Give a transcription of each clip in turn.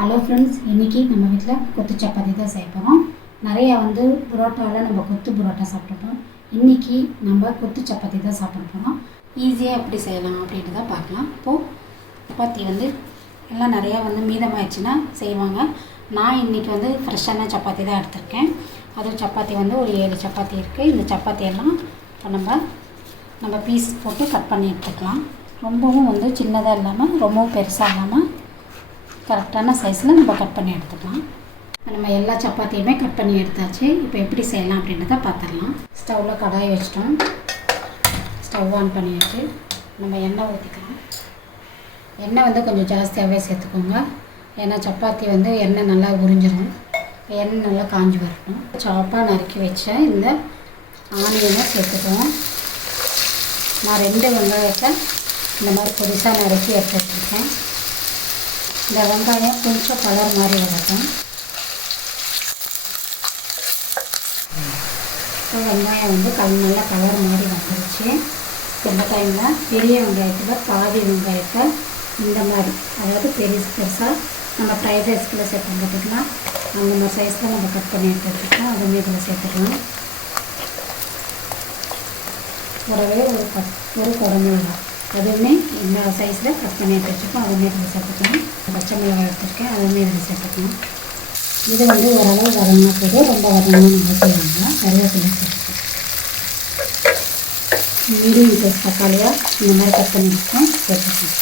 Hello friends, இன்றைக்கி நம்ம வீட்டில் கொத்து சப்பாத்தி தான் செய்ய போகிறோம். நிறையா புரோட்டாவில் நம்ம கொத்து புரோட்டா சாப்பிட்ருப்போம். இன்றைக்கி நம்ம கொத்து சப்பாத்தி தான் சாப்பிட போகிறோம். ஈஸியாக எப்படி செய்யலாம் அப்படின்ட்டு தான் பார்க்கலாம். இப்போது சப்பாத்தி எல்லாம் நிறையா மீதமாகிடுச்சுன்னா செய்வாங்க. நான் இன்றைக்கி ஃப்ரெஷ்ஷான சப்பாத்தி தான் எடுத்திருக்கேன். அதுவும் சப்பாத்தி ஒரு 7 சப்பாத்தி இருக்குது. இந்த சப்பாத்தியெல்லாம் இப்போ நம்ம பீஸ் போட்டு கட் பண்ணி எடுத்துக்கலாம். ரொம்பவும் சின்னதாக இல்லாமல் ரொம்பவும் பெருசாக இல்லாமல் கரெக்டான சைஸில் நம்ம கட் பண்ணி எடுத்துக்கலாம். நம்ம எல்லா சப்பாத்தியுமே கட் பண்ணி எடுத்தாச்சு. இப்போ எப்படி செய்யலாம் அப்படின்றத பார்த்துடலாம். ஸ்டவ்வில் கடாயை வச்சிட்டோம். ஸ்டவ் ஆன் பண்ணியாச்சு. நம்ம எண்ணெய் ஊற்றிக்கலாம். எண்ணெய் கொஞ்சம் ஜாஸ்தியாகவே சேர்த்துக்கோங்க. ஏன்னா சப்பாத்தி எண்ணெய் நல்லா உறிஞ்சிடும். எண்ணெய் நல்லா காஞ்சி வரட்டும். சாப்பாக நறுக்கி வச்ச இந்த ஆனியனை சேர்த்துக்குவோம். நான் 2 வெங்காயத்தை இந்த மாதிரி பொடிசாக நறுக்கி எடுத்து வச்சுருக்கேன். இந்த வெங்காயம் கொஞ்சம் கலர் மாதிரி வரட்டும். இப்போ வெங்காயம் நல்லா கலர் மாதிரி வந்துருச்சு. இந்த டைமில் பெரிய வெங்காயத்தில் பாதி வெங்காயத்தை இந்த மாதிரி, அதாவது பெருசாக நம்ம ஃப்ரைட் ரைஸ்க்குள்ளே சேர்த்து பார்த்துக்கலாம். அந்த மாதிரி சைஸில் நம்ம கட் பண்ணி எடுத்து வச்சுக்கலாம். அதுவுமே இதில் சேர்த்துக்கலாம். கூடவே ஒரு குடமிளகா அதுவுமே இந்த சைஸில் கட் பண்ணி எடுத்து வச்சுருக்கோம். அதுவுமே இதில் சேர்த்துக்கலாம். பச்சை மிளகாய் எடுத்துருக்கேன். அதுவுமே இதில் சேர்த்துக்கலாம். இது ஓரளவு வதங்கினா போதும், ரொம்ப வதங்கணும்னு அவசியம். கருவேப்பிலை சேர்த்துக்கலாம். மீடியம் சைஸ் தக்காளியாக இந்த மாதிரி கட் பண்ணி வச்சுக்கோம், சேர்த்துக்கலாம்.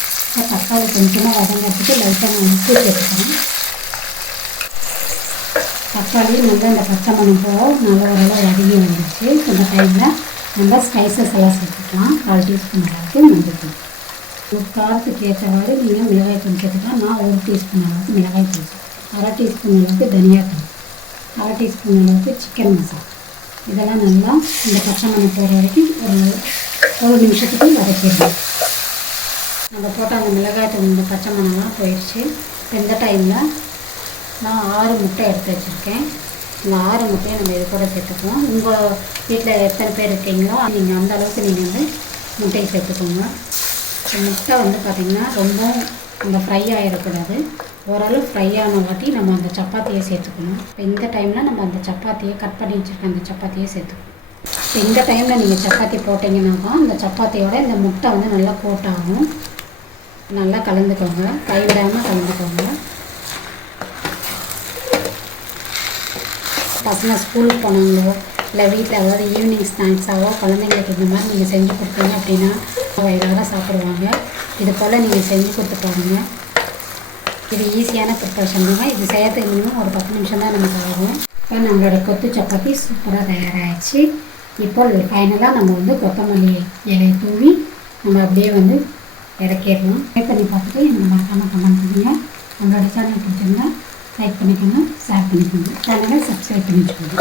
தக்காளி கொஞ்சமாக வதங்கிறதுக்கு லைட்டாக நான் உப்பு சேர்த்துக்கலாம். தக்காளி நல்லா இந்த பச்சை மணம் போக நல்லா ஓரளவு வதங்கி வந்துடுச்சு. இந்த டைமில் நம்ம ஸ்பைசஸ் எல்லாம் சேர்த்துக்கலாம். 1/4 டீஸ்பூன் அளவுக்கு மஞ்சள், காரத்துக்கு ஏற்றவாறு நீங்கள் மிளகாய் தூள் சேர்த்துக்கலாம். நான் 1 டீஸ்பூன் அளவுக்கு மிளகாய் தூள், 1/2 டீஸ்பூன் அளவுக்கு தனியாத்தூள், 1/2 டீஸ்பூன் அளவுக்கு சிக்கன் மசாலா. இதெல்லாம் நல்லா இந்த பச்சை மணம் போகிற வரைக்கும் ஒரு நிமிஷத்துக்கு வதக்கிடணும். நம்ம போட்ட அந்த மிளகாய் தூள் இந்த பச்சை மணம்லாம் போயிடுச்சு. இந்த டைமில் நான் 6 முட்டை எடுத்து வச்சுருக்கேன். இந்த 6 முட்டையை நம்ம இது கூட சேர்த்துக்குவோம். உங்கள் வீட்டில் எத்தனை பேர் இருக்கீங்களோ நீங்கள் அந்த அளவுக்கு நீங்கள் முட்டையை சேர்த்துக்கோங்க. முட்டை பார்த்திங்கன்னா ரொம்ப நம்ம ஃப்ரை ஆகிடக்கூடாது. ஓரளவு ஃப்ரை ஆன வாட்டி நம்ம அந்த சப்பாத்தியை சேர்த்துக்கணும். இப்போ இந்த டைமில் நம்ம அந்த சப்பாத்தியை கட் பண்ணி வச்சுருக்க அந்த சப்பாத்தியை சேர்த்துக்கணும். இப்போ இந்த டைமில் நீங்கள் சப்பாத்தி போட்டிங்கன்னா அந்த சப்பாத்தியோட இந்த முட்டை நல்லா கோட் ஆகும். நல்லா கலந்துக்கோங்க, கைவிடாமல் கலந்துக்கோங்க. பசங்க ஸ்கூலுக்கு போனாங்களோ இல்லை வீட்டில் அதாவது ஈவினிங் ஸ்நாக்ஸாவோ குழந்தைங்களுக்கு இந்த மாதிரி நீங்கள் செஞ்சு கொடுத்தீங்க அப்படின்னா வயிறார சாப்பிடுவாங்க. இது போல் நீங்கள் செஞ்சு கொடுத்து பாருங்க. இது ஈஸியான ப்ரிப்பரேஷன் தாங்க. இது செய்யறதுக்கு மினிமம் ஒரு 10 நிமிஷம் தான் நமக்கு ஆகும். இப்போ நம்மளோட கொத்து சப்பாத்தி சூப்பராக தயாராகிடுச்சு. இப்போ ஃபைனலாக நம்ம கொத்தமல்லி இலையை தூவி நம்ம அப்படியே இறக்கிடணும். ட்ரை பண்ணி பார்த்துட்டு எனக்கு மறக்காமல் கமெண்ட் பண்ணுங்க. நம்மளோட சேனல் பிடிச்சிருந்தா லைக் பண்ணிக்கோங்க, ஷேர் பண்ணிக்கோங்க, சேனலை சப்ஸ்கிரைப் பண்ணி வச்சுக்கோங்க.